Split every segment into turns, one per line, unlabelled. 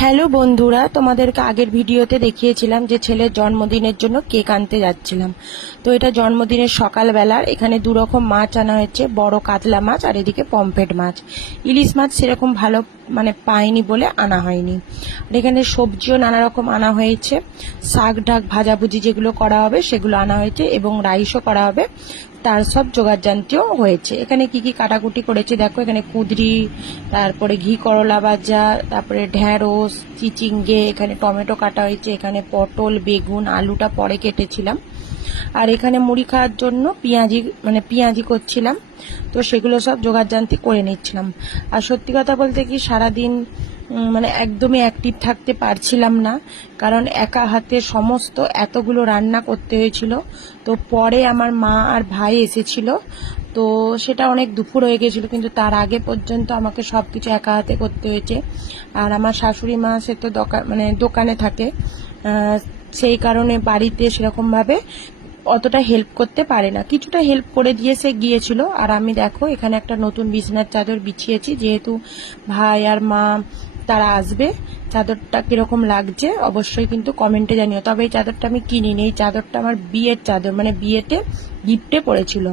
Hello বন্ধুরা, তোমাদেরকে আগের ভিডিওতে দেখিয়েছিলাম যে ছেলের জন্মদিনের জন্য কেক আনতে যাচ্ছিলাম। তো এটা জন্মদিনের সকালবেলার, এখানে দু রকম মাছ আনা হয়েছে, বড় কাতলা মাছ আর এদিকে পমফ্রেট মাছ। ইলিশ মাছ সেরকম ভালো মানে পায়নি বলে আনা হয়নি। আর এখানে সবজিও নানা রকম আনা হয়েছে। শাক ঢাক ভাজাভুজি যেগুলো করা হবে সেগুলো আনা হয়েছে এবং রাইসও করা হবে। তার সব জানতেও হয়েছে। এখানে কি কি কাটাকুটি করেছে দেখো, এখানে কুদরি, তারপরে ঘি করলা ভাজা, তারপরে ঢ্যাঁড়স, চিচিঙ্গে, এখানে টমেটো কাটা হয়েছে, এখানে পটল, বেগুন, আলুটা পরে কেটেছিলাম। আর এখানে মুড়ি খাওয়ার জন্য পেঁয়াজি মানে পেঁয়াজি করছিলাম। তো সেগুলো সব জোগাড় জানতে করে নিচ্ছিলাম। আর সত্যি কথা বলতে কি সারাদিন মানে একদমই অ্যাক্টিভ থাকতে পারছিলাম না, কারণ একা হাতে সমস্ত এতগুলো রান্না করতে হয়েছিল। তো পরে আমার মা আর ভাই এসেছিল, তো সেটা অনেক দুপুর হয়ে গেছিল, কিন্তু তার আগে পর্যন্ত আমাকে সব কিছু একা হাতে করতে হয়েছে। আর আমার শাশুড়ি মা, সে তো দোকান মানে দোকানে থাকে। সেই কারণে বাড়িতে সেরকমভাবে অতটা হেল্প করতে পারে না। কিছুটা হেল্প করে দিয়ে সে গিয়েছিল। আর আমি দেখো, এখানে একটা নতুন বিছনার চাদর বিছিয়েছি, যেহেতু ভাই আর মা তারা আসবে। চাদরটা কীরকম লাগছে অবশ্যই কিন্তু কমেন্টে জানিও। তবে এই চাদরটা আমি কিনিনি। এই চাদরটা আমার বিয়ের চাদর মানে বিয়েতে গিফটে পড়েছিল।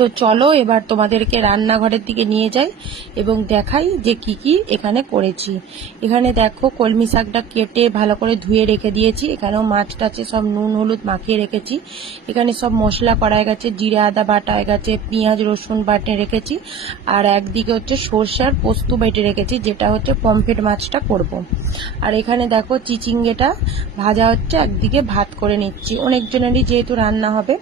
তো চলো এবার তোমাদেরকে রান্নাঘরের দিকে নিয়ে যাই এবং দেখাই যে কি কি এখানে করেছি। এখানে দেখো কলমি শাকটা কেটে ভালো করে ধুয়ে রেখে দিয়েছি। এখানেও মাছ টাছে সব নুন, হলুদ মাখিয়ে রেখেছি। এখানে সব মশলা করা হয়ে গেছে, জিরে, আদা বাটা হয়ে গেছে, পেঁয়াজ, রসুন বাটে রেখেছি। আর একদিকে হচ্ছে সর্ষে আর পোস্ত বেটে রেখেছি, যেটা হচ্ছে পমফ্রেট মাছটা করব। আর এখানে দেখো চিচিঙ্গেটা ভাজা হচ্ছে, একদিকে ভাত করে নিচ্ছি। অনেকজনেরই যেহেতু রান্না হবে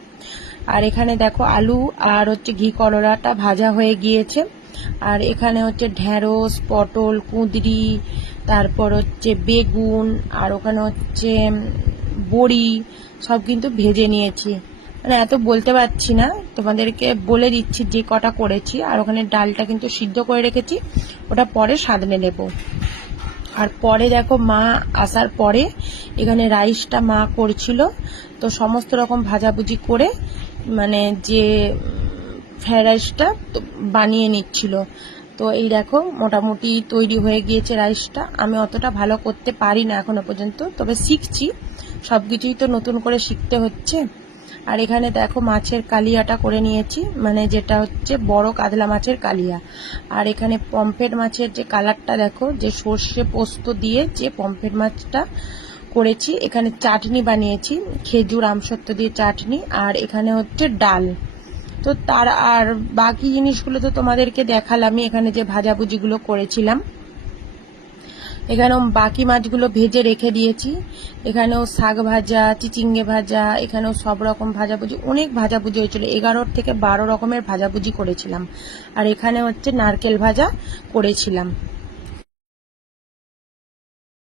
আর এখানে দেখো আলু আর হচ্ছে ঘি করলাটা ভাজা হয়ে গিয়েছে। আর এখানে হচ্ছে ঢ্যাঁড়স পটল, কুঁদরি, তারপর হচ্ছে বেগুন, আর ওখানে হচ্ছে বড়ি, সব কিন্তু ভেজে নিয়েছি। মানে এত বলতে পারছি না, তোমাদেরকে বলে দিচ্ছি যে কটা করেছি। আর ওখানে ডালটা কিন্তু সিদ্ধ করে রেখেছি, ওটা পরে সাদনে নেব। আর পরে দেখো মা আসার পরে এখানে রাইসটা মা করছিল। তো সমস্ত রকম ভাজাভুজি করে মানে যে ফ্রাইড রাইসটা বানিয়ে নিচ্ছিল। তো এই দেখো, মোটামুটি তৈরি হয়ে গিয়েছে রাইসটা। আমি অতটা ভালো করতে পারি না এখনও পর্যন্ত, তবে শিখছি। সব কিছুই তো নতুন করে শিখতে হচ্ছে। আর এখানে দেখো মাছের কালিয়াটা করে নিয়েছি মানে যেটা হচ্ছে বড় কাতলা মাছের কালিয়া। আর এখানে পমফ্রেট মাছের যে কালারটা দেখো, যে সর্ষে পোস্ত দিয়ে যে পমফ্রেট মাছটা করেছি। এখানে চাটনি বানিয়েছি, খেজুর আমসত্ব দিয়ে চাটনি, আর এখানে হচ্ছে ডাল। তো তার আর বাকি জিনিসগুলো তো তোমাদেরকে দেখালামই, এখানে যে ভাজাভুজিগুলো করেছিলাম। এখানেও বাকি মাছগুলো ভেজে রেখে দিয়েছি। এখানেও শাক ভাজা, চিচিঙ্গে ভাজা, এখানেও সব রকম ভাজাভুজি, অনেক ভাজাভুজি হয়েছিল। এগারো থেকে বারো রকমের ভাজাভুজি করেছিলাম। আর এখানে হচ্ছে নারকেল ভাজা করেছিলাম।